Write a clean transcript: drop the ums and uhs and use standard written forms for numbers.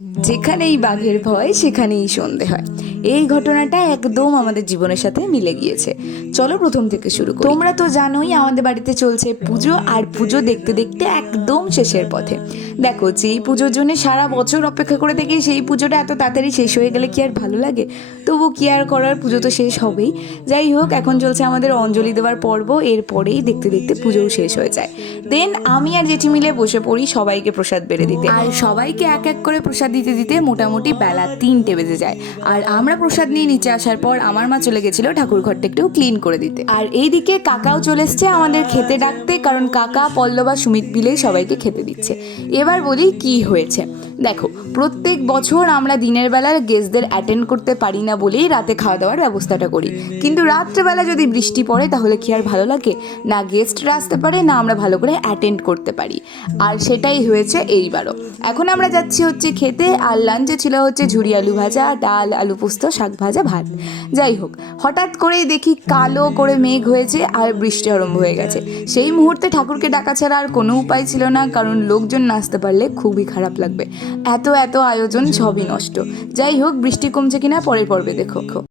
যেখানেই বাঘের ভয় সেখানেই সন্ধে হয়। এই ঘটনাটা একদম আমাদের জীবনের সাথে মিলে গিয়েছে। চলো প্রথম থেকে শুরু করি। তোমরা তো জানোই আমাদের বাড়িতে চলছে পুজো, আর পুজো দেখতে দেখতে একদম শেষের পথে। দেখো, যেই পুজোর জন্য সারা বছর অপেক্ষা করে থাকি সেই পুজোটা এত তাড়াতাড়ি শেষ হয়ে গেলে কি আর ভালো লাগে? তবু কি আর করার, পুজো তো শেষ হবেই। যাই হোক, এখন চলছে আমাদের অঞ্জলি দেওয়ার পর্ব। এরপরেই দেখতে দেখতে পুজোও শেষ হয়ে যায়। দেন আমি আর জেঠি মিলে বসে পড়ি সবাইকে প্রসাদ বেড়ে দিতে, আর সবাইকে এক এক করে প্রসাদ দিতে দিতে মোটামুটি বেলা 3টে বেজে যায়। আর আমরা প্রসাদ নিয়ে নিচে আসার পর আমার মা চলে গেছিল ঠাকুর ঘরটা একটু ক্লিন করে দিতে। আর এইদিকে কাকাও চলে এসছে আমাদের খেতে ডাকতে, কারণ কাকা, পল্লব আর সুমিত মিলেই সবাইকে খেতে দিচ্ছে। এবার বলি কি হয়েছে। দেখো, প্রত্যেক বছর আমরা দিনের বেলা গেস্টদের অ্যাটেন্ড করতে পারি না বলেই রাতে খাওয়া দাওয়ার ব্যবস্থাটা করি, কিন্তু রাত্রেবেলা যদি বৃষ্টি পড়ে তাহলে কি আর ভালো লাগে? না গেস্টরা আসতে পারে, না আমরা ভালো করে অ্যাটেন্ড করতে পারি। আর সেটাই হয়েছে এইবারও। এখন আমরা যাচ্ছি হচ্ছে খেতে, আর লাঞ্চে ছিল হচ্ছে ঝুরি আলু ভাজা, ডাল, আলু পোস্ত, শাক ভাজা, ভাত। যাই হোক, হঠাৎ করেই দেখি কালো করে মেঘ হয়েছে আর বৃষ্টি আরম্ভ হয়ে গেছে। সেই মুহূর্তে ঠাকুরকে ডাকা ছাড়া আর কোনো উপায় ছিল না, কারণ লোকজন নাচতে পারলে খুবই খারাপ লাগবে। এত এত আয়োজন সবই নষ্ট। যাই হোক, বৃষ্টি কমছে কিনা পরের পর্বে দেখো।